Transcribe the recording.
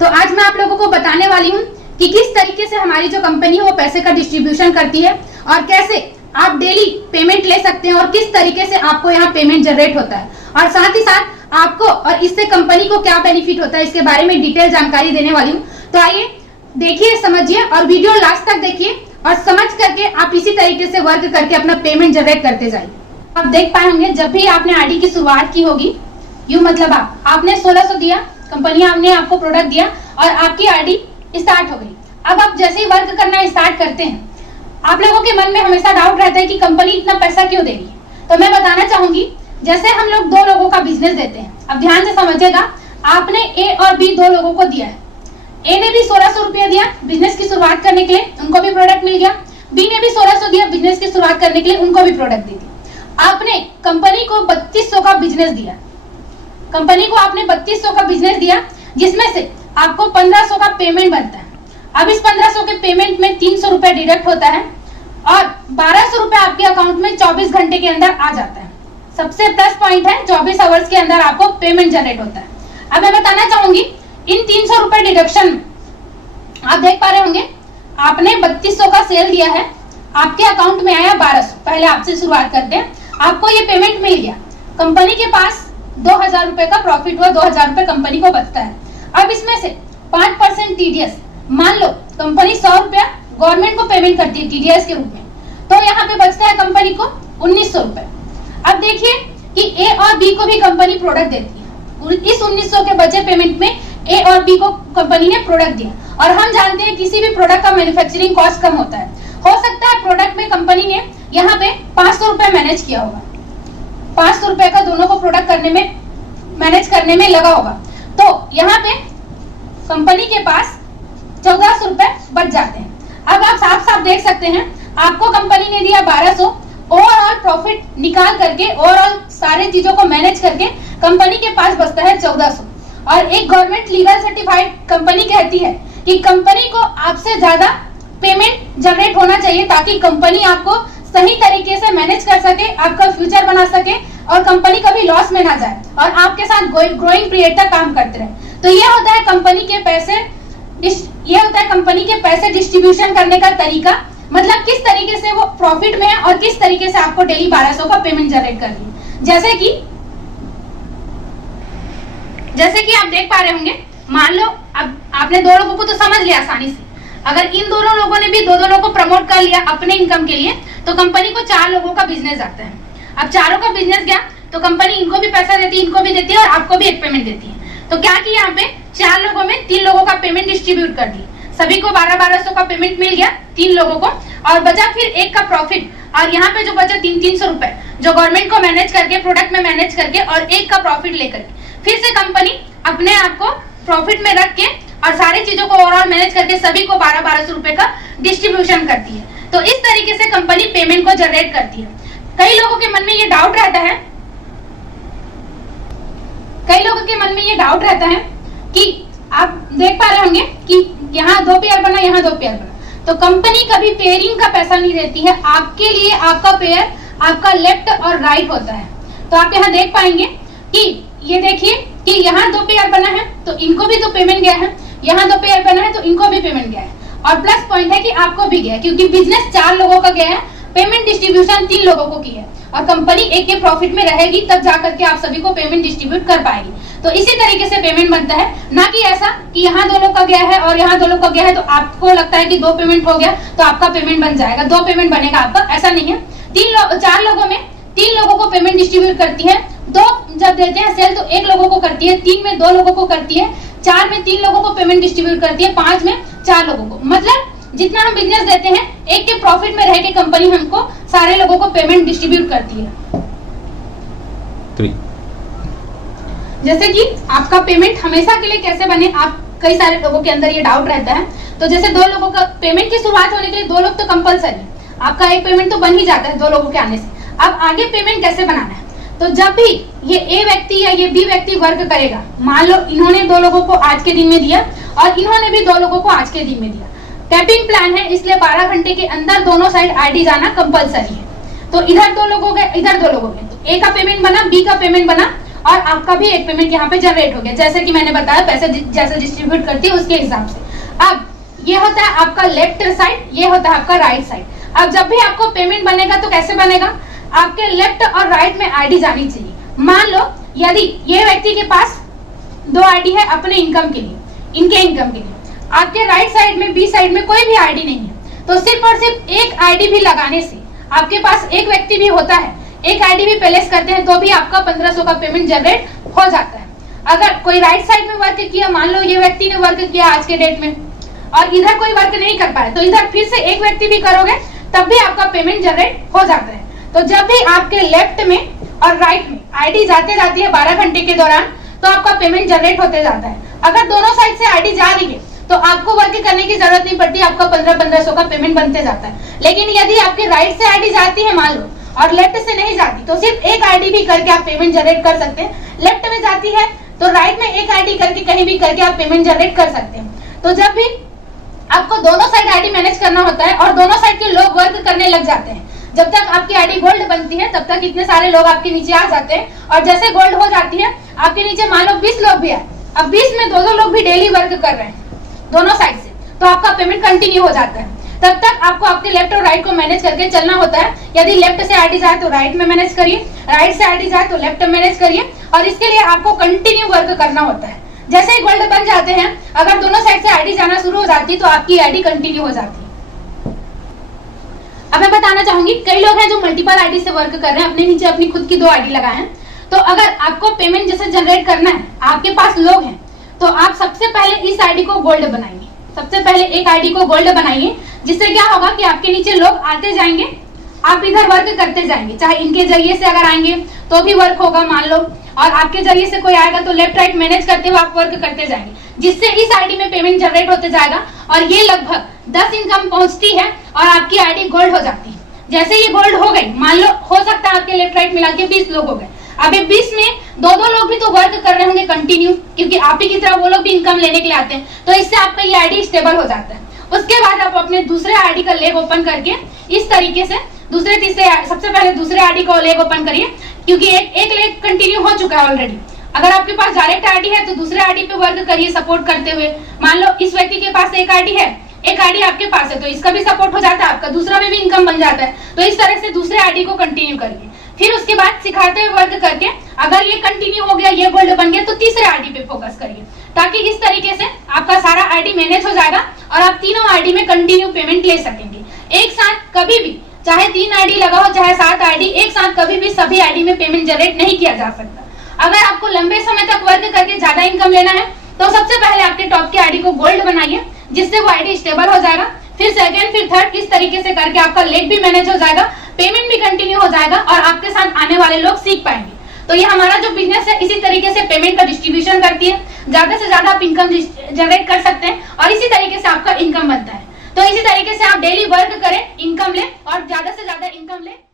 तो आज मैं आप लोगों को बताने वाली हूँ कि किस तरीके से हमारी जो कंपनी है वो पैसे का डिस्ट्रीब्यूशन करती है और कैसे आप डेली पेमेंट ले सकते हैं और किस तरीके से आपको यहाँ पेमेंट जनरेट होता है और साथ ही साथ आपको और इससे कंपनी को क्या बेनिफिट होता है इसके बारे में डिटेल जानकारी देने वाली हूँ। तो आइए देखिए, समझिए और वीडियो लास्ट तक देखिए और समझ करके आप इसी तरीके से वर्क करके अपना पेमेंट जनरेट करते जाइए। आप देख पाए होंगे जब भी आपने आईडी की शुरुआत की होगी, यू मतलब आपने 1600 दिया, कंपनी ने आपको प्रोडक्ट दिया और आपकी आईडी स्टार्ट हो गई। अब आप जैसे ही वर्क करना स्टार्ट करते हैं, आप लोगों के मन में हमेशा डाउट रहता है कि कंपनी इतना पैसा क्यों दे रही है। तो मैं बताना चाहूंगी, जैसे हम लोग दो लोगों का बिजनेस देते हैं, अब ध्यान से समझिएगा, आपने ए और बी दो लोगों को दिया है। ए ने भी 1600 रुपया दिया बिजनेस की शुरुआत करने के लिए, उनको भी प्रोडक्ट मिल गया। बी ने भी 1600 दिया बिजनेस की शुरुआत करने के लिए, उनको भी प्रोडक्ट दे दी। आपने कंपनी को 3200 का बिजनेस दिया, कंपनी को आपने 3200 का बिजनेस दिया, जिसमें से आपको 1500 का पेमेंट बनता है। अब इस 1500 के पेमेंट में 300 रुपए डिडक्ट होता है और 1200 रुपए आपके अकाउंट में 24 घंटे के अंदर आ जाता है। सबसे प्लस पॉइंट है 24 आवर्स के अंदर आपको पेमेंट जनरेट होता है। अब मैं बताना चाहूंगी, इन 300 रुपए डिडक्शन में आप देख पा रहे होंगे, आपने 3200 का सेल दिया है, आपके अकाउंट में आया 1200। पहले आपसे शुरुआत करते हैं, आपको ये पेमेंट मिल गया, कंपनी के पास 2000 रुपए का प्रॉफिट हुआ, 2000 रुपए कंपनी को बचता है। अब इसमें से 5% टीडीएस, मान लो कंपनी 100 रुपया गवर्नमेंट को पेमेंट करती है टीडीएस के रूप में, तो यहाँ पे बचता है कंपनी को 1900 रुपए। अब देखिए कि ए और बी को भी कंपनी प्रोडक्ट देती है, इस 1900 के बचे पेमेंट में ए और बी को कंपनी ने प्रोडक्ट दिया और हम जानते हैं किसी भी प्रोडक्ट का मैन्युफैक्चरिंग कॉस्ट कम होता है। हो सकता है प्रोडक्ट में कंपनी ने यहाँ पे 500 रुपए मैनेज किया होगा, 500 रुपए का दोनों को प्रोडक्ट करने में मैनेज करने में लगा होगा, तो यहाँ पे कंपनी के पास 1400 रुपए बच जाते हैं। अब आप साफ साफ देख सकते हैं, आपको कंपनी ने दिया 1200, ओवरऑल प्रॉफिट निकाल करके, ओवरऑल सारे चीजों को मैनेज करके कंपनी के पास बचता है 1400। और एक गवर्नमेंट लीगल सर्टिफाइड कंपनी कहती है कि कंपनी को आपसे ज्यादा पेमेंट जनरेट होना चाहिए ताकि कंपनी आपको सही तरीके से मैनेज कर सके, आपका फ्यूचर बना सके और कंपनी कभी लॉस में ना जाए और आपके साथ ग्रोइंग पीरियड तक काम करते रहे। तो ये होता है कंपनी के पैसे डिस्ट्रीब्यूशन करने का तरीका, मतलब किस तरीके से वो प्रॉफिट में है और किस तरीके से आपको डेली 1200 का पेमेंट जनरेट कर रही है। जैसे कि आप देख पा रहे होंगे, मान लो अब आपने दो लोगों को तो समझ लिया आसानी से, अगर इन दोनों लोगों ने भी दो लोगों को प्रमोट कर लिया अपने इनकम के लिए, तो कंपनी को 4 लोगों का बिजनेस आता है। अब चारों का बिजनेस गया तो कंपनी इनको भी पैसा देती है, इनको भी देती है और आपको भी एक पेमेंट देती है। तो क्या कि यहाँ पे 4 लोगों में 3 लोगों का पेमेंट डिस्ट्रीब्यूट कर दी, सभी को 1200 का पेमेंट मिल गया 3 लोगों को, और बचा फिर एक का प्रॉफिट। और यहाँ पे जो बचा 300 रुपए जो गवर्नमेंट को मैनेज करके, प्रोडक्ट में मैनेज करके और एक का प्रॉफिट लेकर फिर से कंपनी अपने आप को प्रॉफिट में रख के और सारी चीजों को ओवरऑल मैनेज करके सभी को 1200 रुपए का डिस्ट्रीब्यूशन करती है। तो इस तरीके से कंपनी पेमेंट को जनरेट करती है। कई लोगों के मन में ये डाउट रहता है, कि आप देख पा रहे होंगे कि यहाँ 2 पेयर बना, यहाँ 2 पेयर बना, तो कंपनी कभी पेयरिंग का पैसा नहीं देती है आपके लिए। आपका पेयर आपका लेफ्ट और राइट होता है। तो आप यहाँ देख पाएंगे कि ये देखिए कि यहाँ 2 पेयर बना है तो इनको भी तो पेमेंट गया है, यहाँ 2 पेयर बना है तो इनको भी पेमेंट गया है, और प्लस पॉइंट है कि आपको भी गया है क्योंकि बिजनेस 4 लोगों का गया है, पेमेंट डिस्ट्रीब्यूशन 3 लोगों को की है और कंपनी एक के प्रॉफिट में रहेगी तब जाकर के आप सभी को पेमेंट डिस्ट्रीब्यूट कर पाएगी। तो इसी तरीके से पेमेंट बनता है, ना कि ऐसा कि यहाँ 2 लोग का गया है और यहाँ 2 लोग का गया है तो आपको लगता है कि 2 पेमेंट हो गया तो आपका पेमेंट बन जाएगा, 2 पेमेंट बनेगा आपका, ऐसा नहीं है। 4 लोगों में 3 लोगों को पेमेंट डिस्ट्रीब्यूट करती है, 2 जब देते हैं सेल तो 1 लोगों को करती है, 3 में 2 लोगों को करती है, 4 में 3 लोगों को पेमेंट डिस्ट्रीब्यूट करती है, 5 में 4 लोगों को। मतलब जितना हम बिजनेस देते हैं एक के प्रॉफिट में रह के कंपनी हमको सारे लोगों को पेमेंट डिस्ट्रीब्यूट करती है। जैसे कि आपका पेमेंट हमेशा के लिए कैसे बने, आप कई सारे लोगों के अंदर ये डाउट रहता है। तो जैसे 2 लोगों का पेमेंट की शुरुआत होने के लिए 2 लोग तो कंपलसरी, आपका एक पेमेंट तो बन ही जाता है 2 लोगों के आने से। अब आगे पेमेंट कैसे बनाना है, तो जब भी ये ए व्यक्ति या ये बी व्यक्ति वर्क करेगा, मान लो इन्होंने 2 लोगों को आज के दिन में दिया और इन्होंने भी 2 लोगों को आज के दिन में दिया, टैपिंग प्लान है इसलिए 12 घंटे के अंदर दोनों साइड आईडी जाना कंपलसरी है। तो इधर 2 लोगों के, इधर 2 लोगों के, तो ए का पेमेंट बना, बी का पेमेंट बना और आपका भी एक पेमेंट यहाँ पे जनरेट हो गया, जैसे कि मैंने बताया पैसे जैसे डिस्ट्रीब्यूट करती है उसके हिसाब से। अब ये होता है आपका लेफ्ट साइड, ये होता है आपका राइट साइड। अब जब भी आपको पेमेंट बनेगा तो कैसे बनेगा, आपके लेफ्ट और राइट में आईडी जानी चाहिए। मान लो यदि ये व्यक्ति के पास 2 आईडी है अपने इनकम के लिए, इनके इनकम के लिए, आपके राइट साइड में बी साइड में कोई भी आईडी नहीं है, तो सिर्फ और सिर्फ एक आईडी भी लगाने से, आपके पास एक व्यक्ति भी होता है, एक आईडी भी प्लेस करते हैं तो भी आपका 1500 का पेमेंट जनरेट हो जाता है। अगर कोई राइट साइड में वर्क किया, मान लो ये व्यक्ति ने वर्क किया आज के डेट में और इधर कोई वर्क नहीं कर पाया, तो इधर फिर से एक व्यक्ति भी करोगे तब भी आपका पेमेंट जनरेट हो जाता है। तो जब भी आपके लेफ्ट में और राइट में आईडी जाते जाती है 12 घंटे के दौरान, तो आपका पेमेंट जनरेट होते जाता है। अगर दोनों साइड से आईडी जा रही है तो आपको वर्क करने की जरूरत नहीं पड़ती, आपका 1500 का पेमेंट बनते जाता है। लेकिन यदि आपके राइट से आईडी जाती है मान लो और लेफ्ट से नहीं जाती, तो सिर्फ एक आईडी भी करके आप पेमेंट जनरेट कर सकते हैं। लेफ्ट में जाती है तो राइट में एक आईडी करके कहीं भी करके आप पेमेंट जनरेट कर सकते हैं। तो जब भी आपको दोनों साइड आईडी मैनेज करना होता है और दोनों साइड के लोग वर्क करने लग जाते हैं, जब तक आपकी आईडी गोल्ड बनती है तब तक इतने सारे लोग आपके नीचे आ जाते हैं, और जैसे गोल्ड हो जाती है आपके नीचे मान लो 20 लोग भी है, अब 20 में 2-2 लोग भी डेली वर्क कर रहे हैं दोनों साइड से, तो आपका पेमेंट कंटिन्यू हो जाता है। तब तक आपको आपके लेफ्ट और राइट को मैनेज करके चलना होता है। यदि लेफ्ट से आईडी जाए तो राइट में मैनेज करिए, राइट से आईडी जाए तो लेफ्ट में मैनेज करिए, और इसके लिए आपको कंटिन्यू वर्क करना होता है। जैसे ही गोल्ड बन जाते हैं, अगर दोनों साइड से आईडी जाना शुरू हो जाती है तो आपकी आईडी कंटिन्यू हो जाती है। अब मैं बताना चाहूंगी, कई लोग हैं जो मल्टीपल आईडी से वर्क कर रहे हैं, अपने नीचे अपनी खुद की 2 आईडी लगाए हैं। तो अगर आपको पेमेंट जैसे जनरेट करना है, आपके पास लोग हैं, तो आप सबसे पहले इस आईडी को गोल्ड बनाइए। सबसे पहले एक आईडी को गोल्ड बनाइए, जिससे क्या होगा कि आपके नीचे लोग आते जाएंगे, आप इधर वर्क करते जाएंगे। चाहे इनके जरिए से अगर आएंगे तो भी वर्क होगा मान लो, और आपके जरिए से कोई आएगा तो लेफ्ट राइट मैनेज करते हुए आप वर्क करते जाएंगे, जिससे इस आईडी में पेमेंट जनरेट होते जाएगा। और ये लगभग 10 इनकम पहुंचती है और आपकी आईडी गोल्ड हो जाती है। जैसे ये गोल्ड हो गई, मान लो हो सकता है आपके लेफ्ट राइट मिला के 20 लोग हो गए, अब 20 में 2-2 लोग भी तो वर्क कर रहे होंगे कंटिन्यू, क्योंकि आप ही की तरह वो लोग भी इनकम लेने के लिए आते हैं, तो इससे आपका ये आईडी स्टेबल हो जाता है। उसके बाद आप अपने दूसरे आईडी का लेग ओपन करके इस तरीके से दूसरे तीसरे, सबसे पहले दूसरे आईडी का लेग ओपन करिए, क्योंकि एक लेग कंटिन्यू हो चुका है ऑलरेडी। अगर आपके पास डायरेक्ट आईडी है तो दूसरे आईडी पे वर्क करिए सपोर्ट करते हुए। मान लो इस व्यक्ति के पास एक आईडी है, एक आईडी आपके पास है, तो इसका भी सपोर्ट हो जाता है, आपका दूसरा में भी इनकम बन जाता है। तो इस तरह से दूसरे आईडी को कंटिन्यू करिए। फिर उसके बाद सिखाते हुए वर्क करके अगर ये कंटिन्यू हो गया, ये गोल्ड बन गया, तो तीसरे आईडी पे फोकस करिए, ताकि इस तरीके से आपका सारा आईडी मैनेज हो जाएगा और आप तीनों आईडी में कंटिन्यू पेमेंट ले सकेंगे। एक साथ कभी भी, चाहे 3 आईडी लगा हो चाहे 7 आईडी, एक साथ कभी भी सभी आईडी में पेमेंट जनरेट नहीं किया जा सकता। अगर आपको लंबे समय तक वर्क करके ज्यादा इनकम लेना है तो सबसे पहले आपके टॉप की आईडी को गोल्ड बनाइए, जिससे वो आईडी स्टेबल हो जाएगा। फिर सेकंड, फिर थर्ड, इस तरीके से करके आपका लेग भी मैनेज हो जाएगा, पेमेंट भी कंटिन्यू हो जाएगा और आपके साथ आने वाले लोग सीख पाएंगे। तो ये हमारा जो बिजनेस है इसी तरीके से पेमेंट का डिस्ट्रीब्यूशन करती है, ज्यादा से ज्यादा आप इनकम जनरेट कर सकते हैं और इसी तरीके से आपका इनकम बनता है। तो इसी तरीके से आप डेली वर्क करें, इनकम लें और ज्यादा से ज्यादा इनकम लें।